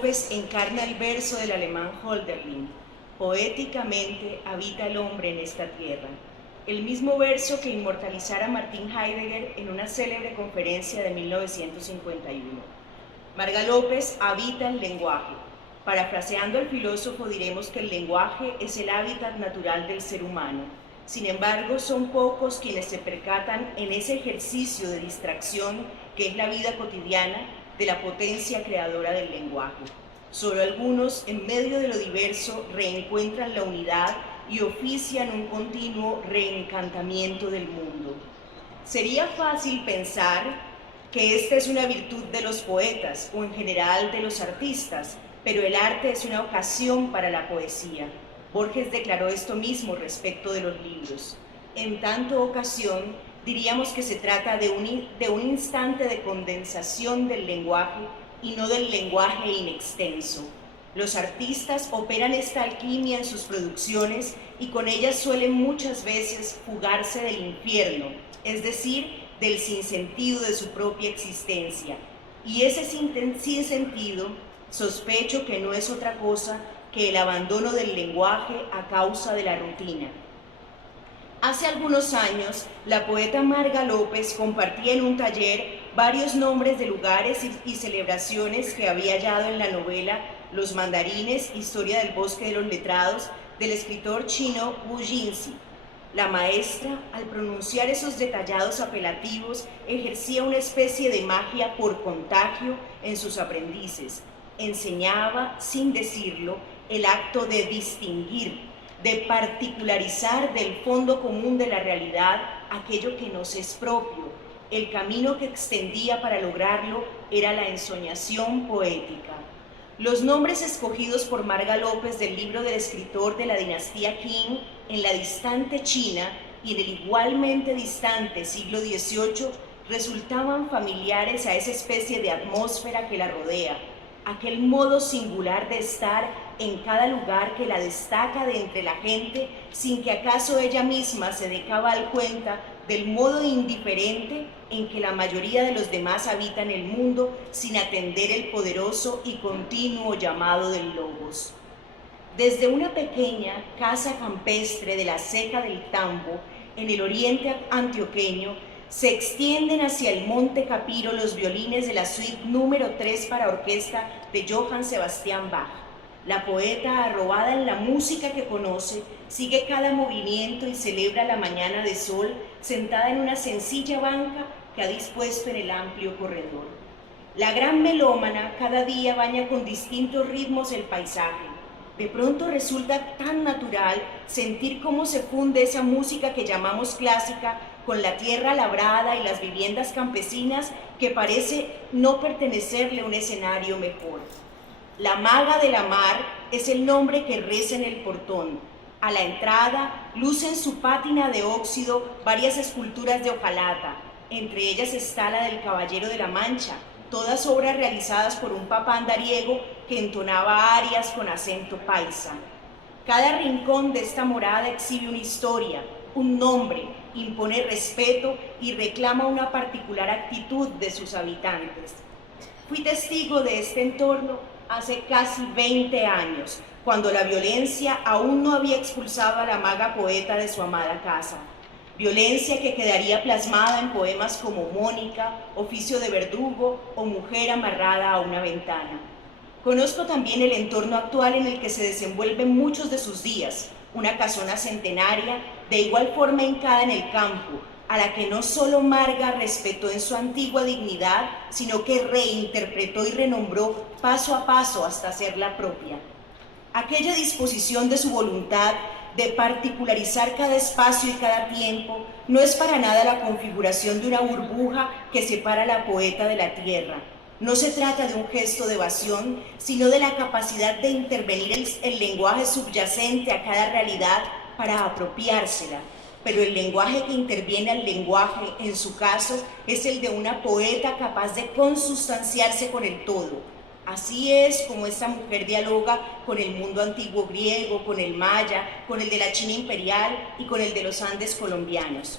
López encarna el verso del alemán Hölderlin: poéticamente habita el hombre en esta tierra. El mismo verso que inmortalizara Martin Heidegger en una célebre conferencia de 1951. Marga López habita el lenguaje. Parafraseando al filósofo diremos que el lenguaje es el hábitat natural del ser humano. Sin embargo, son pocos quienes se percatan en ese ejercicio de distracción que es la vida cotidiana de la potencia creadora del lenguaje. Solo algunos, en medio de lo diverso, reencuentran la unidad y ofician un continuo reencantamiento del mundo. Sería fácil pensar que esta es una virtud de los poetas o en general de los artistas, pero el arte es una ocasión para la poesía. Borges declaró esto mismo respecto de los libros. En tanto ocasión, diríamos que se trata de un instante de condensación del lenguaje y no del lenguaje inextenso. Los artistas operan esta alquimia en sus producciones y con ellas suelen muchas veces fugarse del infierno, es decir, del sinsentido de su propia existencia. Y ese sinsentido, sospecho que no es otra cosa que el abandono del lenguaje a causa de la rutina. Hace algunos años, la poeta Marga López compartía en un taller varios nombres de lugares y celebraciones que había hallado en la novela Los Mandarines, Historia del Bosque de los Letrados, del escritor chino Wu Jingzi. La maestra, al pronunciar esos detallados apelativos, ejercía una especie de magia por contagio en sus aprendices. Enseñaba, sin decirlo, el acto de distinguir, de particularizar del fondo común de la realidad aquello que nos es propio. El camino que extendía para lograrlo era la ensoñación poética. Los nombres escogidos por Marga López del libro del escritor de la dinastía Qing en la distante China y en el igualmente distante siglo XVIII resultaban familiares a esa especie de atmósfera que la rodea, aquel modo singular de estar en cada lugar que la destaca de entre la gente sin que acaso ella misma se dé cabal cuenta del modo indiferente en que la mayoría de los demás habitan el mundo sin atender el poderoso y continuo llamado del Logos. Desde una pequeña casa campestre de la Ceja del Tambo, en el oriente antioqueño, se extienden hacia el Monte Capiro los violines de la suite número 3 para orquesta de Johann Sebastian Bach. La poeta, arrobada en la música que conoce, sigue cada movimiento y celebra la mañana de sol sentada en una sencilla banca que ha dispuesto en el amplio corredor. La gran melómana cada día baña con distintos ritmos el paisaje. De pronto resulta tan natural sentir cómo se funde esa música que llamamos clásica con la tierra labrada y las viviendas campesinas que parece no pertenecerle a un escenario mejor. La Maga de la Mar es el nombre que reza en el portón. A la entrada luce en su pátina de óxido varias esculturas de hojalata. Entre ellas está la del Caballero de la Mancha, todas obras realizadas por un papá andariego que entonaba arias con acento paisa. Cada rincón de esta morada exhibe una historia, un nombre, impone respeto y reclama una particular actitud de sus habitantes. Fui testigo de este entorno hace casi 20 años, cuando la violencia aún no había expulsado a la maga poeta de su amada casa. Violencia que quedaría plasmada en poemas como Mónica, Oficio de verdugo o Mujer amarrada a una ventana. Conozco también el entorno actual en el que se desenvuelven muchos de sus días, una casona centenaria de igual forma hincada en el campo, a la que no solo Marga respetó en su antigua dignidad, sino que reinterpretó y renombró paso a paso hasta hacerla propia. Aquella disposición de su voluntad de particularizar cada espacio y cada tiempo no es para nada la configuración de una burbuja que separa a la poeta de la tierra. No se trata de un gesto de evasión, sino de la capacidad de intervenir el lenguaje subyacente a cada realidad para apropiársela. Pero el lenguaje que interviene al lenguaje, en su caso, es el de una poeta capaz de consustanciarse con el todo. Así es como esta mujer dialoga con el mundo antiguo griego, con el maya, con el de la China imperial y con el de los Andes colombianos.